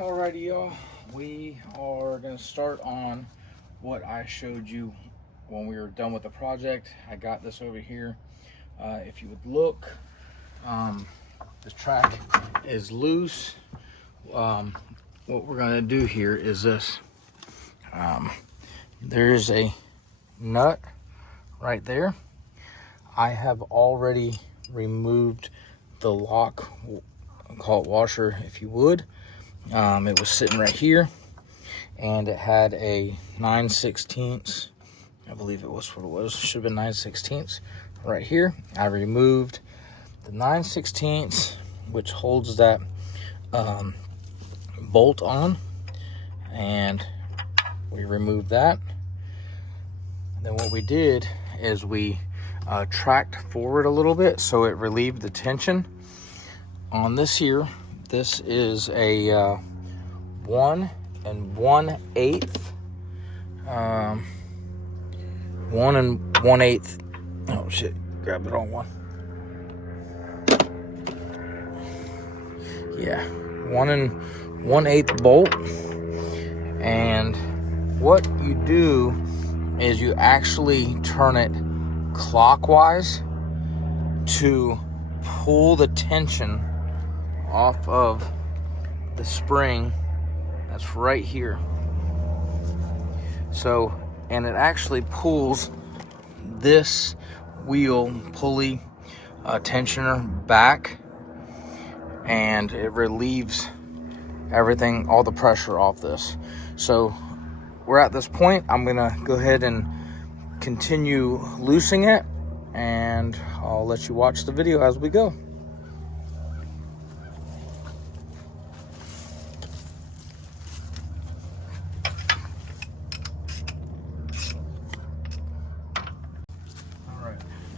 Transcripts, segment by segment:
Alrighty, y'all. We are going to start on what I showed you when we were done with the project. I got this over here. If you would look, this track is loose. What we're going to do here is this. There's a nut right there. I have already removed the lock, call it washer if you would. It was sitting right here, and it had a 9/16. I believe it was what it was. Should have been 9/16 right here. I removed the 9/16, which holds that bolt on, and we removed that. And then what we did is we tracked forward a little bit so it relieved the tension on this here. This is a 1 1/8, 1 1/8. Oh shit! Grab the wrong one. Yeah, 1 1/8 bolt. And what you do is you actually turn it clockwise to pull the tension off of the spring that's right here. So, and it actually pulls this wheel pulley tensioner back, and it relieves everything, all the pressure off this. So we're at this point. I'm gonna go ahead and continue loosening it, and I'll let you watch the video as we go.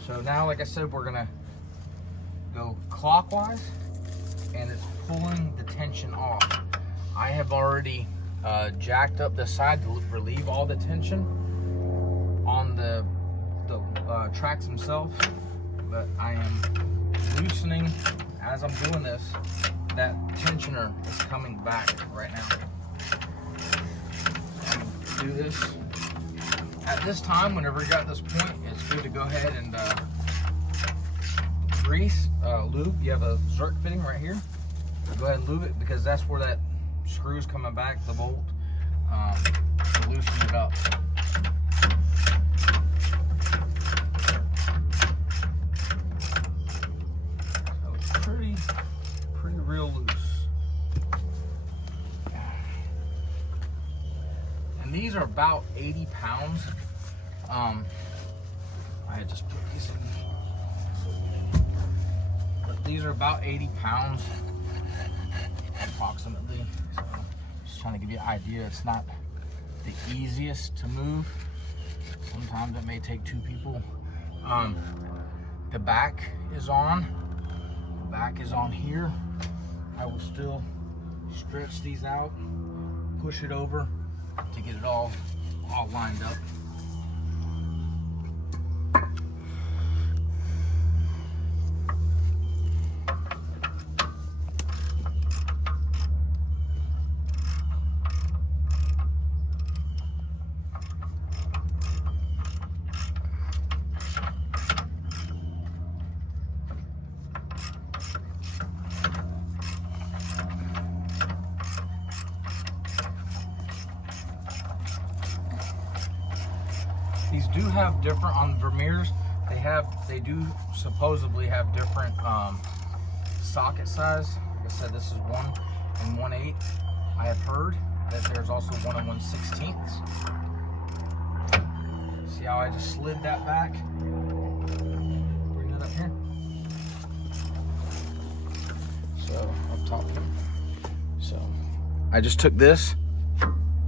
So now, like I said, we're gonna go clockwise, and it's pulling the tension off. I have already jacked up the side to relieve all the tension on the tracks themselves, but I am loosening as I'm doing this. That tensioner is coming back right now. I'm gonna do this. At this time, whenever you're at this point, it's good to go ahead and grease, lube. You have a Zerk fitting right here. So go ahead and lube it, because that's where that screw is coming back, the bolt, to loosen it up. So it's pretty real loose. And these are about 80 pounds. I had just put these in. But these are about 80 pounds approximately. So just trying to give you an idea. It's not the easiest to move. Sometimes it may take two people. The back is on. The back is on here. I will still stretch these out, push it over to get it all lined up. These do have different, on Vermeers, they do supposedly have different socket size. Like I said, this is 1 1/8. I have heard that there's also 1 1/16. See how I just slid that back? Bring it up here. So up top here. So I just took this,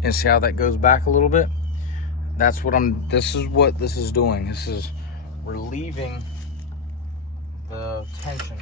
and see how that goes back a little bit? This is what this is doing. This is relieving the tension.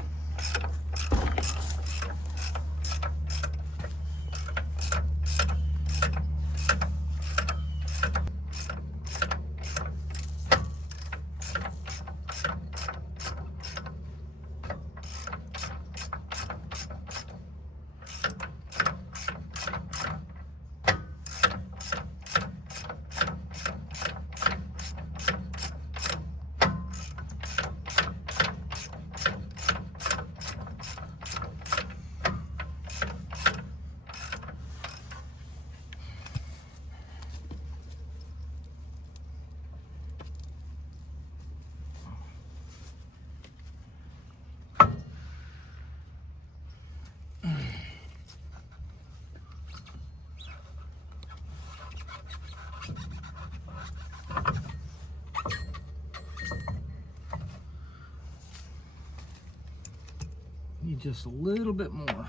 just a little bit more.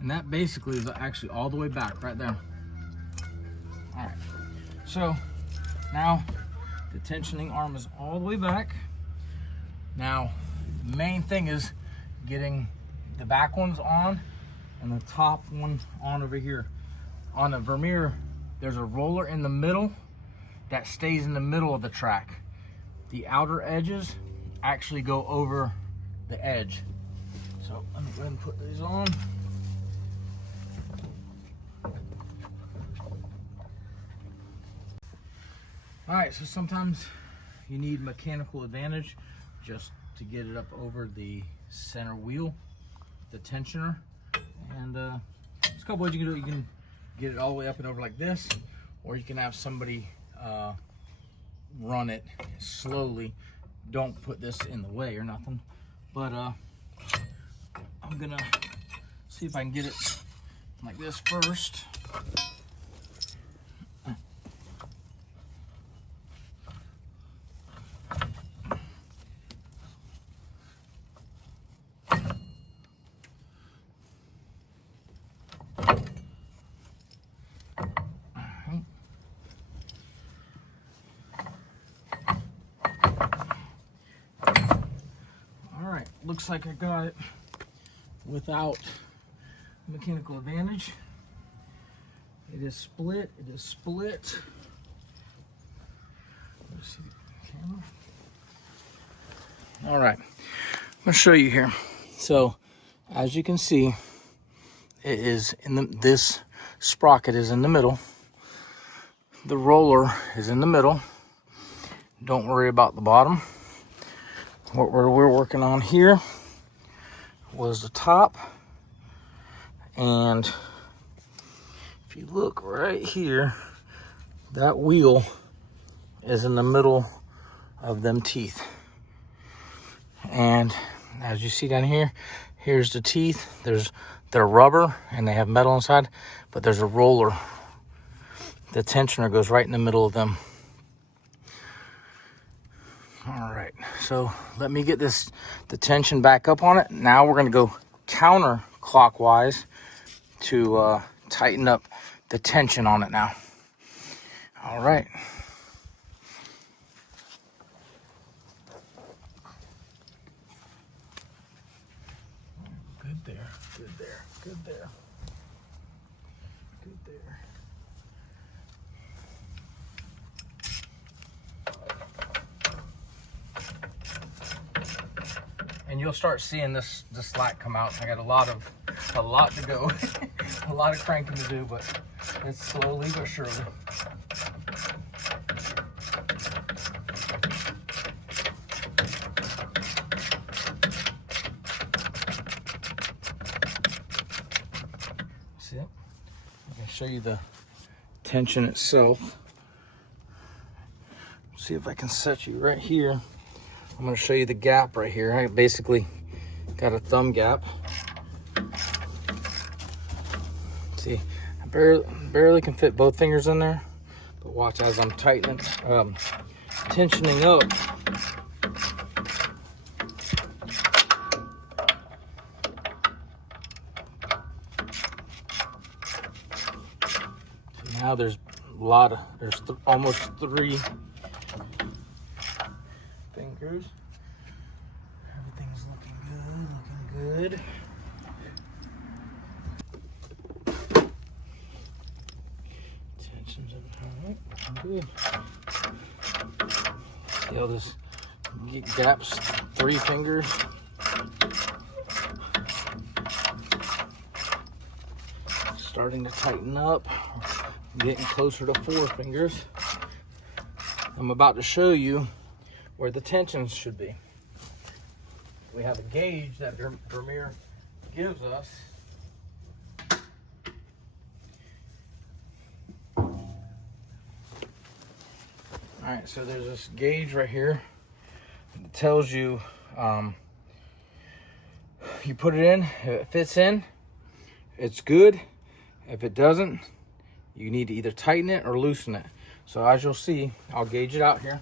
And that basically is actually all the way back right there. All right, so now the tensioning arm is all the way back. Now, the main thing is getting the back ones on and the top one on over here. On the Vermeer, there's a roller in the middle that stays in the middle of the track. The outer edges actually go over the edge. So let me go ahead and put these on. All right, so sometimes you need mechanical advantage just to get it up over the center wheel, the tensioner. And there's a couple ways you can do it. You can get it all the way up and over like this, or you can have somebody run it slowly. Don't put this in the way or nothing. But I'm gonna see if I can get it like this first. Looks like I got it without mechanical advantage. It is split. It is split. Let's see the camera. All right, I'm gonna show you here. So, as you can see, it is in this sprocket is in the middle. The roller is in the middle. Don't worry about the bottom. What we're working on here was the top, and if you look right here, that wheel is in the middle of them teeth. And as you see down here, here's the teeth. They're rubber and they have metal inside, but there's a roller. The tensioner goes right in the middle of them. All right, so let me get the tension back up on it. Now we're gonna go counterclockwise to tighten up the tension on it now. All right. Good there, good there, good there. Good there. And you'll start seeing the slack come out. I got a lot to go, a lot of cranking to do, but it's slowly but surely. See it? I can show you the tension itself. See if I can set you right here. I'm going to show you the gap right here. I basically got a thumb gap. See, I barely can fit both fingers in there, but watch as I'm tightening, tensioning up. So now there's almost 3 fingers. Everything's looking good, Tension's looking good. See how this gaps 3 fingers? Starting to tighten up, getting closer to 4 fingers. I'm about to show you where the tensions should be. We have a gauge that Vermeer gives us. All right, so there's this gauge right here that tells you, you put it in, if it fits in, it's good. If it doesn't, you need to either tighten it or loosen it. So as you'll see, I'll gauge it out here.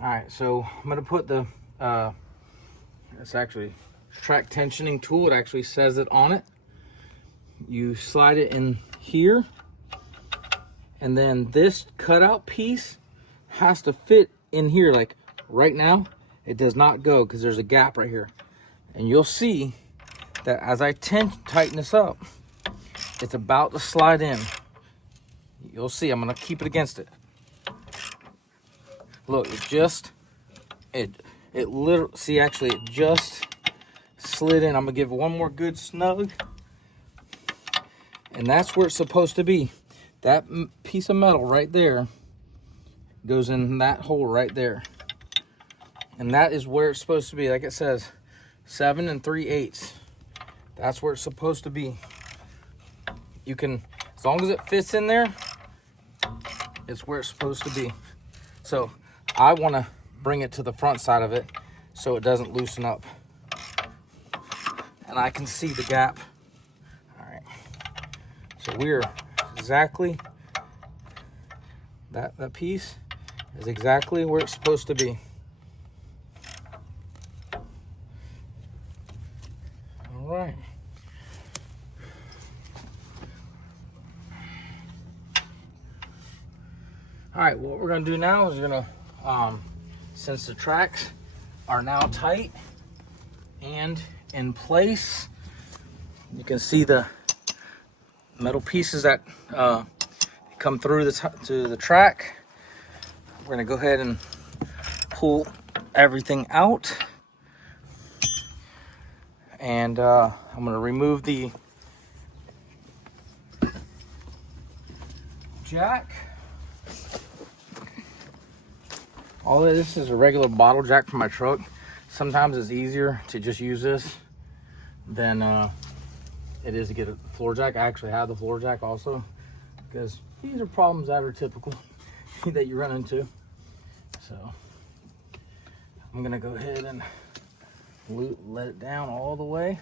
All right, so I'm gonna put the, it's actually track tensioning tool. It actually says it on it. You slide it in here, and then this cutout piece has to fit in here. Like right now, it does not go because there's a gap right here. And you'll see that as I tighten this up, it's about to slide in. You'll see, I'm gonna keep it against it. Look, it literally, see, actually it just slid in. I'm gonna give it one more good snug. And that's where it's supposed to be. That piece of metal right there goes in that hole right there. And that is where it's supposed to be. Like it says, 7 3/8. That's where it's supposed to be. You can, as long as it fits in there, it's where it's supposed to be. So I want to bring it to the front side of it so it doesn't loosen up. And I can see the gap. All right. So we're exactly, that piece is exactly where it's supposed to be. All right. All right, what we're gonna do now is we're gonna, since the tracks are now tight and in place, you can see the metal pieces that come through to the track. We're gonna go ahead and pull everything out. And I'm gonna remove the jack. All of this is a regular bottle jack for my truck. Sometimes it's easier to just use this than it is to get a floor jack. I actually have the floor jack also, because these are problems that are typical that you run into. So I'm gonna go ahead and let it down all the way.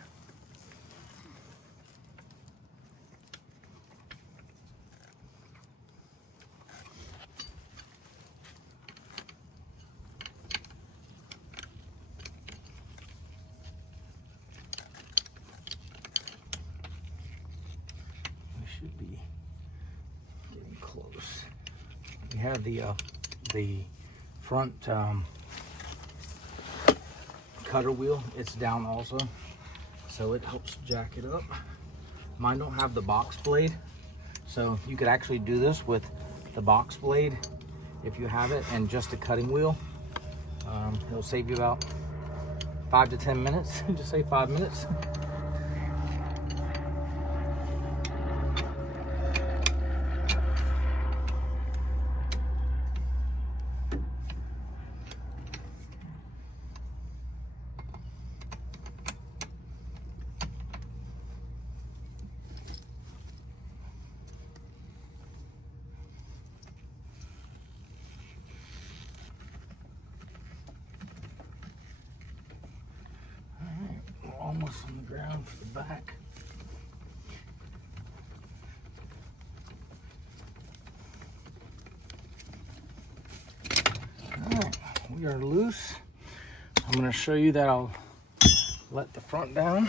Should be getting close. We have the front cutter wheel. It's down also, so it helps jack it up. Mine don't have the box blade, so you could actually do this with the box blade if you have it, and just a cutting wheel. It'll save you about 5 to 10 minutes. Just say 5 minutes. Almost on the ground for the back. Alright, we are loose. I'm going to show you that I'll let the front down.